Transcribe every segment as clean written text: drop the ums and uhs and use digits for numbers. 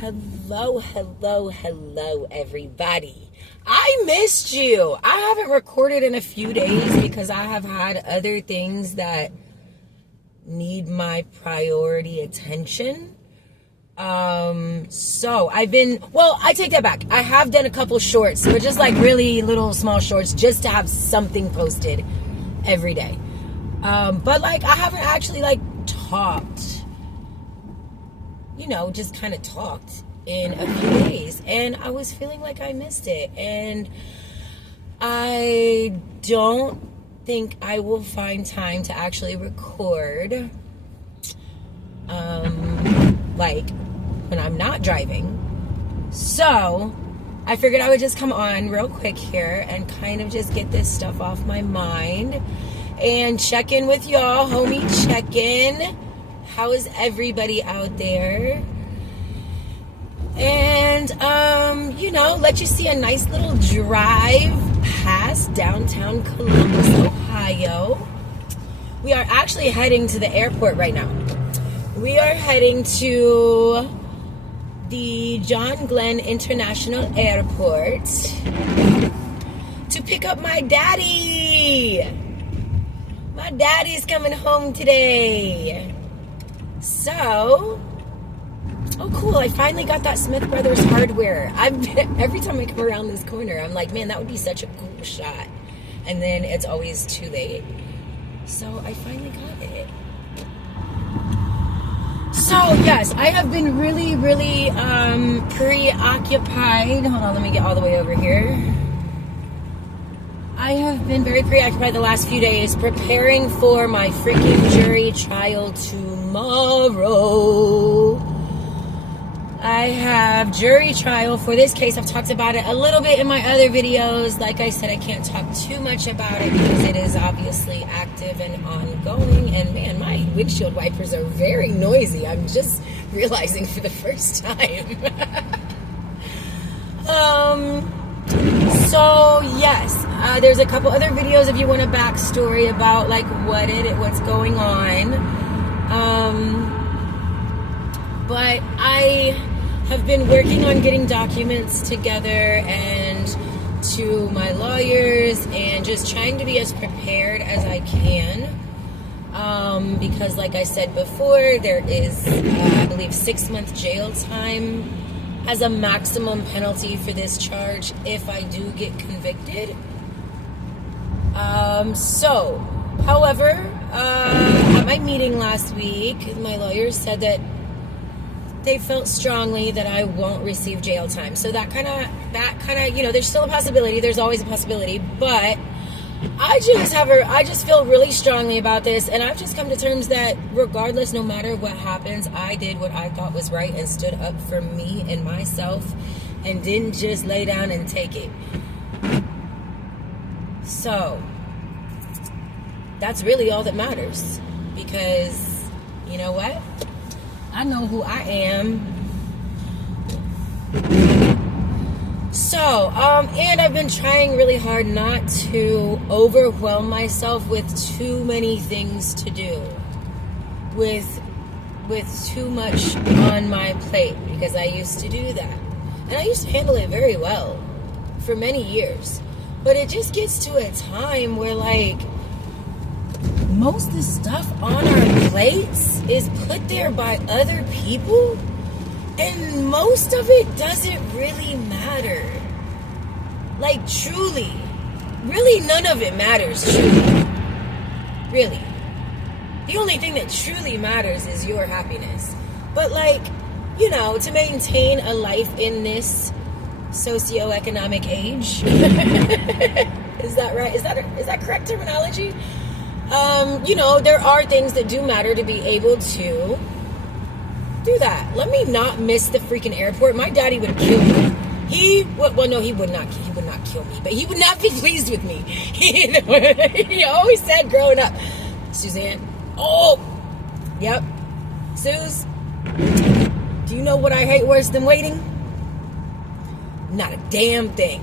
Hello, everybody. I missed you. I haven't recorded in a few days because I have had other things that need my priority attention. So I take that back. I have done a couple shorts, but just like really little small shorts just to have something posted every day. But like I haven't actually like talked, just kind of talked in a few days, and I was feeling like I missed it, and I don't think I will find time to actually record like when I'm not driving. So I figured I would just come on real quick here and kind of just get this stuff off my mind and check in with y'all, homie, check in. How is everybody out there? And, let you see a nice little drive past downtown Columbus, Ohio. We are actually heading to the airport right now. We are heading to the John Glenn International Airport to pick up my daddy. My daddy's coming home today. So, oh cool, I finally got that Smith Brothers hardware. Every time I come around this corner, I'm like, man, that would be such a cool shot. And then it's always too late. So I finally got it. So yes, I have been really, really preoccupied. Hold on, let me get all the way over here. I have been very preoccupied the last few days preparing for my freaking jury trial tomorrow. I have jury trial for this case. I've talked about it a little bit in my other videos. Like I said, I can't talk too much about it because it is obviously active and ongoing. And man, my windshield wipers are very noisy. I'm just realizing for the first time. So yes, there's a couple other videos if you want a backstory about like what's going on. But I have been working on getting documents together and to my lawyers and just trying to be as prepared as I can. Because like I said before, there is, I believe, 6-month jail time as a maximum penalty for this charge if I do get convicted. However, at my meeting last week, my lawyers said that they felt strongly that I won't receive jail time. So that kind of, there's still a possibility. There's always a possibility, but I just feel really strongly about this, and I've just come to terms that regardless, no matter what happens, I did what I thought was right and stood up for me and myself and didn't just lay down and take it. So that's really all that matters, because you know what? I know who I am. So, and I've been trying really hard not to overwhelm myself with too many things to do, with too much on my plate, because I used to do that. And I used to handle it very well for many years. But it just gets to a time where, like, most of the stuff on our plates is put there by other people, and most of it doesn't really matter. Like, truly, really none of it matters, truly. Really. The only thing that truly matters is your happiness. But like, to maintain a life in this socioeconomic age, is that right? Is that correct terminology? There are things that do matter to be able to do that. Let me not miss the freaking airport. My daddy would kill me. He would not kill me, but he would not be pleased with me. He always said growing up, Suzanne, yep, Suze, do you know what I hate worse than waiting? Not a damn thing.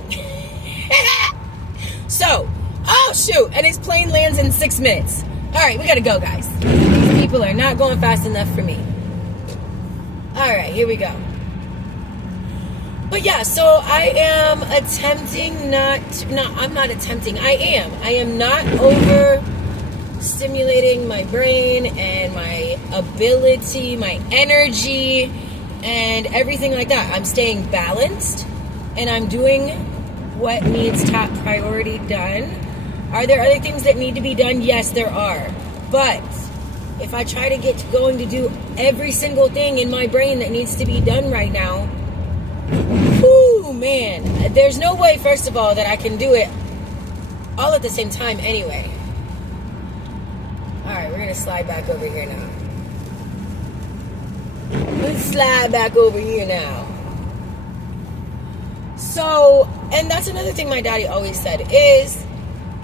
So, oh shoot, and his plane lands in 6 minutes. All right, we gotta go, guys. These people are not going fast enough for me. All right, here we go. But yeah, so I am attempting I'm not attempting, I am not over stimulating my brain and my ability, my energy, and everything like that. I'm staying balanced, and I'm doing what needs top priority done. Are there other things that need to be done? Yes, there are. But if I try to get going to do every single thing in my brain that needs to be done right now, whoo, man, there's no way, first of all, that I can do it all at the same time anyway. Alright, we're gonna slide back over here now. Let's slide back over here now. So, and that's another thing my daddy always said, is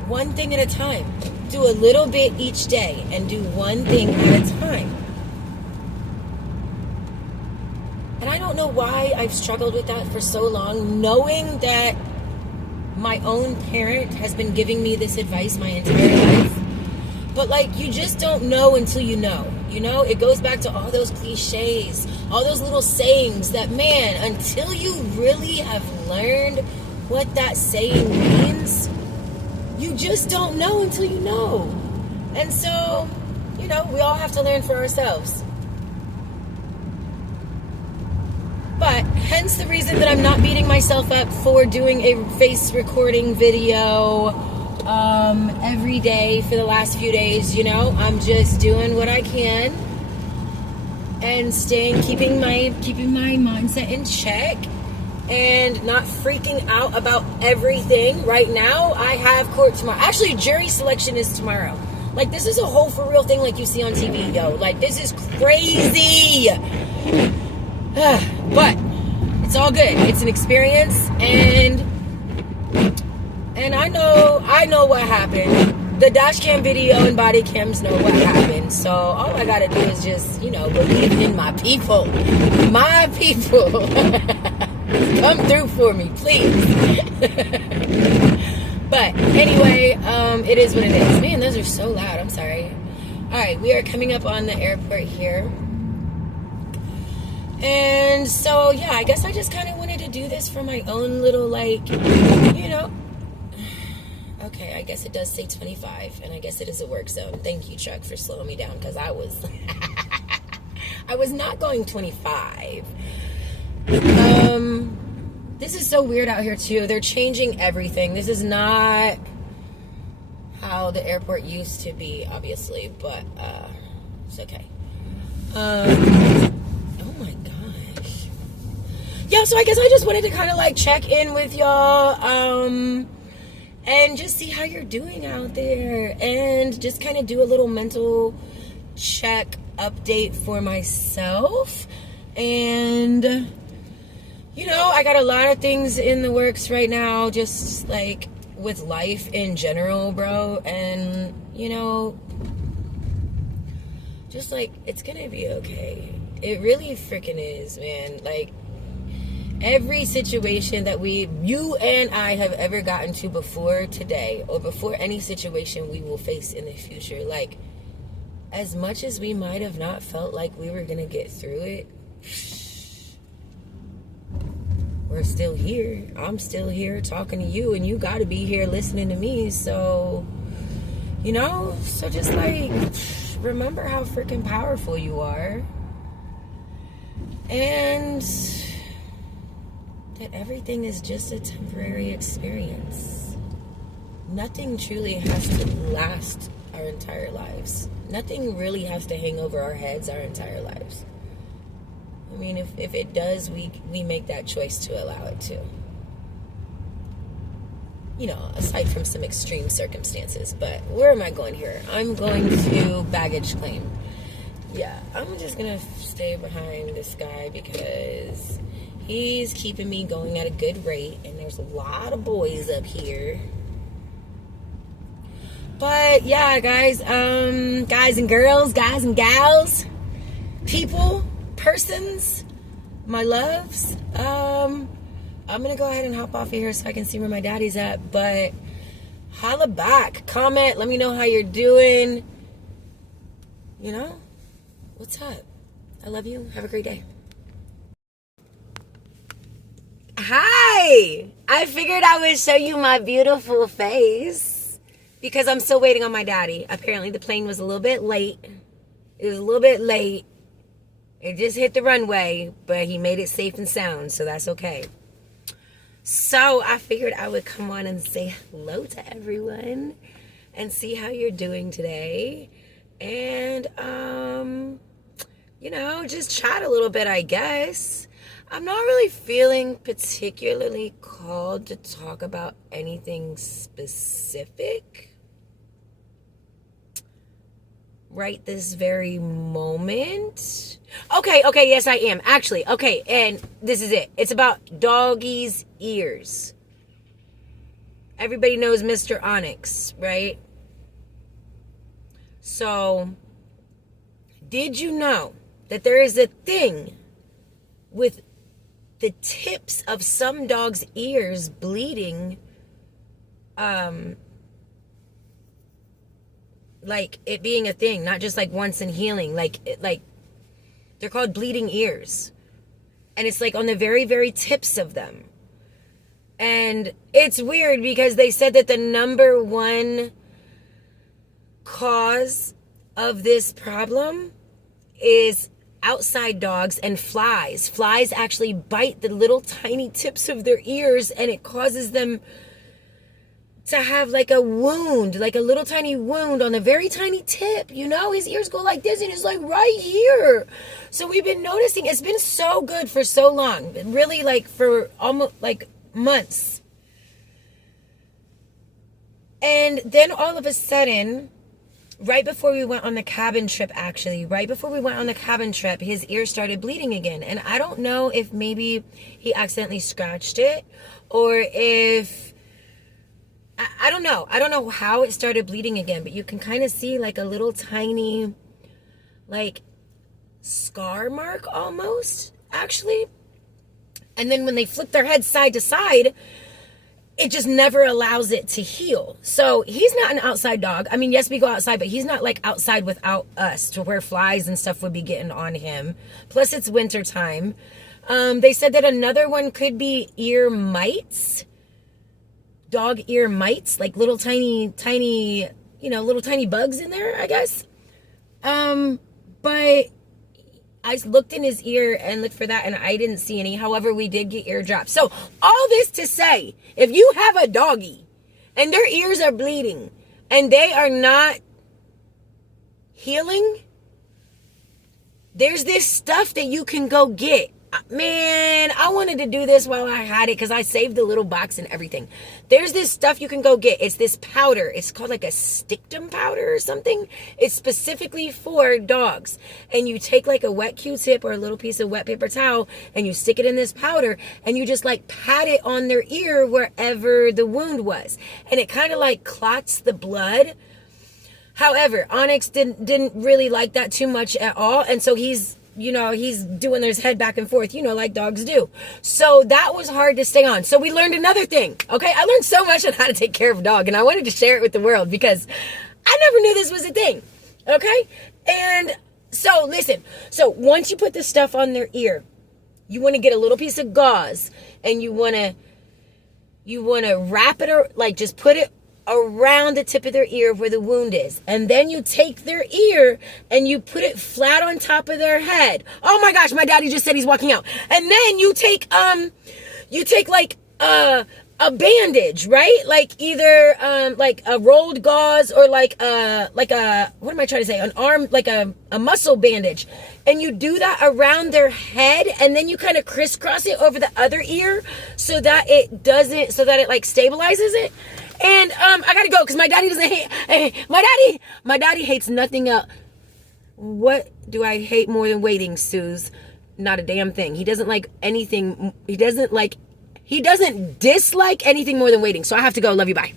one thing at a time. Do a little bit each day and do one thing at a time. And I don't know why I've struggled with that for so long, knowing that my own parent has been giving me this advice my entire life. But like, you just don't know until you know. You know, it goes back to all those cliches, all those little sayings that, man, until you really have learned what that saying means, you just don't know until you know. And so, you know, we all have to learn for ourselves. But hence the reason that I'm not beating myself up for doing a face recording video every day for the last few days. You know, I'm just doing what I can and keeping my mindset in check and not freaking out about everything. Right now, I have court tomorrow. Actually, jury selection is tomorrow. Like, this is a whole for real thing like you see on TV, though. Like, this is crazy. But it's all good. It's an experience, and I know what happened. The dash cam video and body cams know what happened. So all I gotta do is just, you know, believe in my people. My people. Come through for me, please. But anyway, it is what it is. Man, those are so loud. I'm sorry. Alright, we are coming up on the airport here. And so, yeah, I guess I just kind of wanted to do this for my own little, like, you know. Okay, I guess it does say 25, and I guess it is a work zone. Thank you, Chuck, for slowing me down, because I was not going 25. This is so weird out here, too. They're changing everything. This is not how the airport used to be, obviously, but it's okay. Oh my gosh. Yeah, so I guess I just wanted to kind of like check in with y'all and just see how you're doing out there, and just kind of do a little mental check update for myself. And you know, I got a lot of things in the works right now, just like with life in general, bro. And you know, just like, it's gonna be okay. It really freaking is, man. Like, every situation that you and I have ever gotten to before today, or before any situation we will face in the future, like, as much as we might have not felt like we were gonna get through it, we're still here. I'm still here talking to you, and you gotta be here listening to me. So, you know, so just like, remember how freaking powerful you are, and that everything is just a temporary experience. Nothing truly has to last our entire lives. Nothing really has to hang over our heads our entire lives. I mean, if it does, we make that choice to allow it to. You know, aside from some extreme circumstances. But where am I going here? I'm going to baggage claim. Yeah, I'm just gonna stay behind this guy because he's keeping me going at a good rate, and there's a lot of boys up here. But yeah, guys and girls, guys and gals, people, persons, my loves, I'm gonna go ahead and hop off of here so I can see where my daddy's at. But holla back, comment, let me know how you're doing. You know, what's up? I love you. Have a great day. Hi! I figured I would show you my beautiful face because I'm still waiting on my daddy. Apparently the plane was a little bit late. It was a little bit late. It just hit the runway, but he made it safe and sound, so that's okay. So I figured I would come on and say hello to everyone and see how you're doing today. And, just chat a little bit, I guess. I'm not really feeling particularly called to talk about anything specific right this very moment. Okay, yes, I am. Actually, okay, and this is it. It's about doggy's ears. Everybody knows Mr. Onyx, right? So, did you know that there is a thing with the tips of some dogs' ears bleeding, like it being a thing, not just like once and healing, like they're called bleeding ears, and it's like on the very, very tips of them. And it's weird because they said that the number one cause of this problem is outside dogs and flies. Flies actually bite the little tiny tips of their ears, and it causes them to have like a wound, like a little tiny wound on a very tiny tip. His ears go like this, and it's like right here. So we've been noticing it's been so good for so long, really, like for almost like months. And then all of a sudden, right before we went on the cabin trip, his ear started bleeding again. And I don't know if maybe he accidentally scratched it, or if, I don't know. I don't know how it started bleeding again, but you can kind of see like a little tiny, like, scar mark almost, actually. And then when they flip their head side to side, it just never allows it to heal. So he's not an outside dog. I mean, yes, we go outside, but he's not like outside without us to where flies and stuff would be getting on him. Plus it's winter time. They said that another one could be ear mites, dog ear mites, like little tiny, little tiny bugs in there, I guess. But I looked in his ear and looked for that, and I didn't see any. However, we did get ear drops. So all this to say, if you have a doggy and their ears are bleeding and they are not healing, there's this stuff that you can go get. Man, I wanted to do this while I had it because I saved the little box and everything. There's this stuff you can go get. It's this powder. It's called like a Stictum powder or something. It's specifically for dogs. And you take like a wet Q-tip or a little piece of wet paper towel and you stick it in this powder and you just like pat it on their ear wherever the wound was. And it kind of like clots the blood. However, Onyx didn't really like that too much at all. And so he's doing his head back and forth, like dogs do. So that was hard to stay on. So we learned another thing. Okay. I learned so much on how to take care of a dog, and I wanted to share it with the world because I never knew this was a thing. Okay. And so listen, so once you put this stuff on their ear, you want to get a little piece of gauze and you want to wrap it, or like just put it around the tip of their ear where the wound is. And then you take their ear and you put it flat on top of their head. Oh my gosh, my daddy just said he's walking out. And then you take like a bandage, right? Like either like a rolled gauze or like a what am I trying to say? An arm, like a muscle bandage. And you do that around their head, and then you kind of crisscross it over the other ear so that it like stabilizes it. And I gotta go because my daddy doesn't hate. My daddy hates nothing else. What do I hate more than waiting, Suze? Not a damn thing. He doesn't like anything. He doesn't dislike anything more than waiting. So I have to go. Love you. Bye.